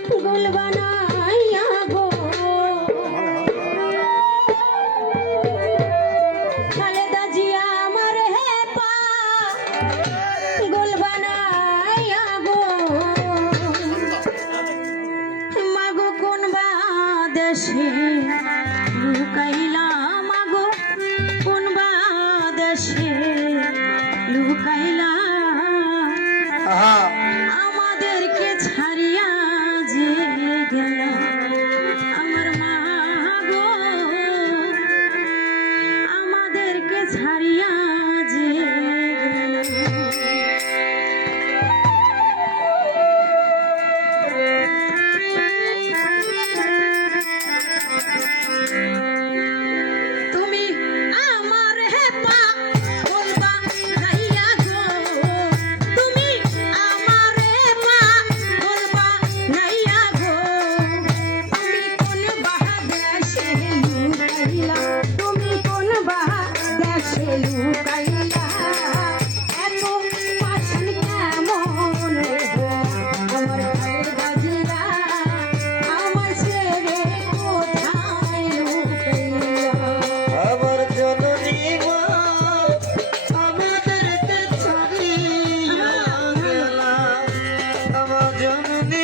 গোল বানাইয়া গো খালেদা জিয়া আমার হে পা গোল বানাইয়া গো মাগো কোন বা দেশে লুকাইলা মাগো কোন বা দেশে লুকাইলা আমাদেরকে ছাড়িয়া যে গেল আমার মা গো আমাদেরকে ছাড়িয়া যে গেল তুমি আমার হে পা বলবা গাইয়া গো তুমি আমার হে পা বলবা গাইয়া গো তুমি কোন বাহা দেশে লুকাইলা তুমি কোন বাহা দেশে লুকাইলা এত পাশান কেমন রে গো আমার ভাইয়ের বাজিরা আমার ছেড়ে কোথায় লুকাইলা আমার জননী মা আমাদেরকে ছাড়িয়া গেলা আমার জননী